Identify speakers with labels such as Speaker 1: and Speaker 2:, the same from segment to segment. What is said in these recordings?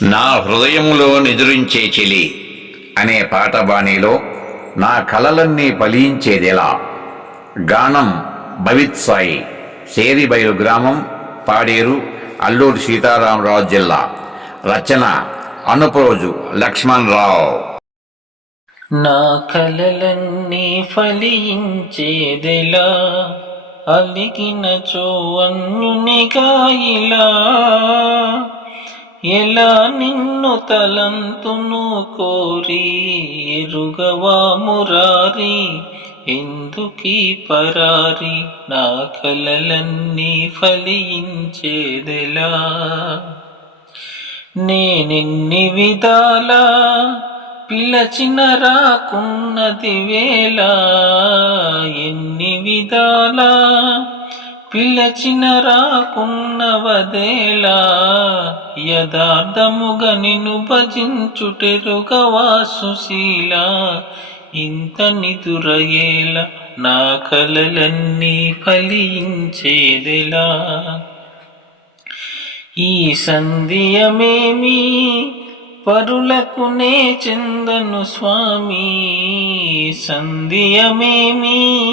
Speaker 1: నా హృదయములో నిదురించే చెలి అనే పాట బాణీలో నా కలలన్నీ ఫలించేదెలా గానం భవిత్ సాయి సేరిబయలు గ్రామం పాడేరు అల్లూరు సీతారామరాజు జిల్లా. రచన అనుప్రోజు లక్ష్మణ్ రావు.
Speaker 2: నా కలలన్నీ ఫలించేదెలా అలిగిన అన్యునిగా ఇలా ఎలా నిన్ను తలంతును కోరి ఎరుగవా మురారి? ఎందుకీ పరారి? నా కలలన్నీ ఫలించేదెలా? నేనిన్ని విధాలా పిలచిన రాకున్నది వేళ? ఎన్ని విధాలా పిలచిన రాకున్నవదేలా యథార్థముగా నిన్ను భజించుటెరుగవా సుశీల ఇంత నిదురయేల నా కలలన్నీ ఫలించేదెలా? ఈ సంధ్యమేమి? పరులకునే చెందను స్వామి. సంధ్యమేమి?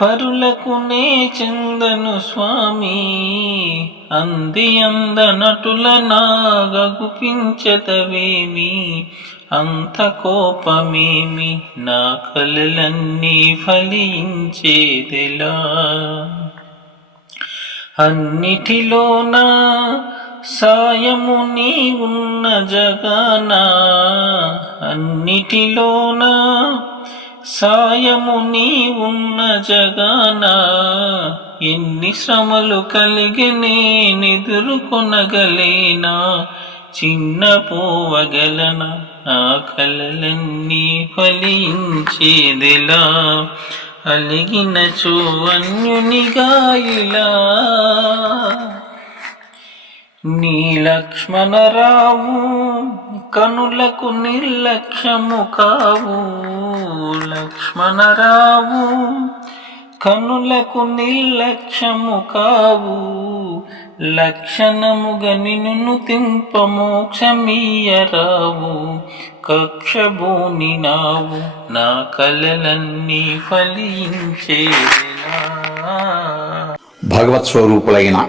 Speaker 2: పరులకునే చెందను స్వామి. అంది అంద నటుల నాగగుపించదవేమి అంత కోపమేమి నా కలలన్నీ ఫలించేదెలా. అన్నిటిలోన సాయము నీ ఉన్న జగనా. అన్నిటిలోనా సాయము నీ ఉన్న జగాన? ఎన్ని శ్రమలు కలిగి నేనెదుర్కొనగలేనా? చిన్న పోవగలన? నా కలలన్నీ ఫలించేదిలా? అలిగిన అన్యునిగా ఇలా నీ లక్ష్మణరావు కనులకు నిర్లక్ష్యము కావు. లక్ష్మణరావు కనులకు నిర్లక్ష్యము కావు. లక్షణముగా నిన్ను తింప మోక్షమీయరావు కక్షభూని నావు నా కలలన్నీ ఫలించేలా.
Speaker 1: భగవత్ స్వరూపులైన